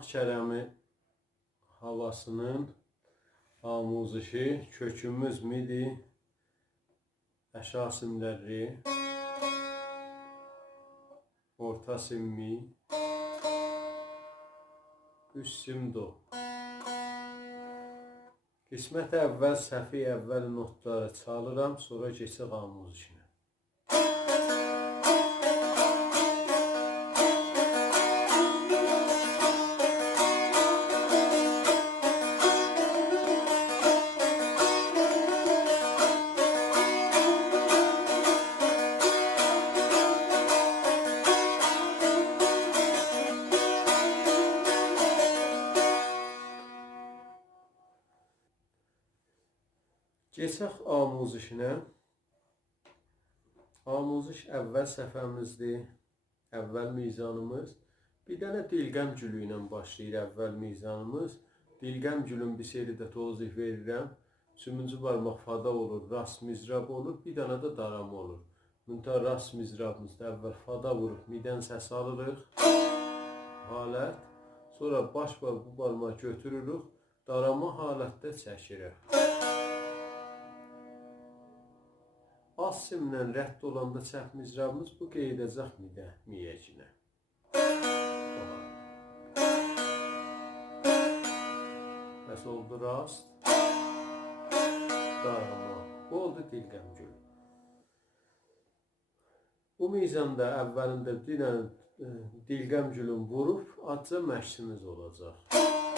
Naxçıvani havasının amuzişi, kökümüz midi, aşağı simləri, orta simmi, üst sim do. Qismət əvvəl səhvi əvvəl notları çalıram, sonra keçək amuzişinə. Keçək amuzişinə. Amuziş əvvəl səfəmizdir, əvvəl mizanımız. Bir dənə dilgəm gülü ilə başlayır əvvəl mizanımız. Dilgəm gülün bir seri də tozih verirəm. Sümüncü barmaq fada olur, rast mizrab olur, bir dənə də darama olur. Müntə rast mizrabımızda əvvəl fada vurub midən səs alırıq. Halət. Sonra baş və bu barmağı götürürük, darama halətdə çəkirik. Az simlə rədd olanda çəp mizrabımız bu qeydəcək midə miyəcinə. Bəs oldu rast, darama, bu oldu dilgəm gül. Bu mizanda əvvəlində dilgəm gülün vurub, acca məşqimiz olacaq.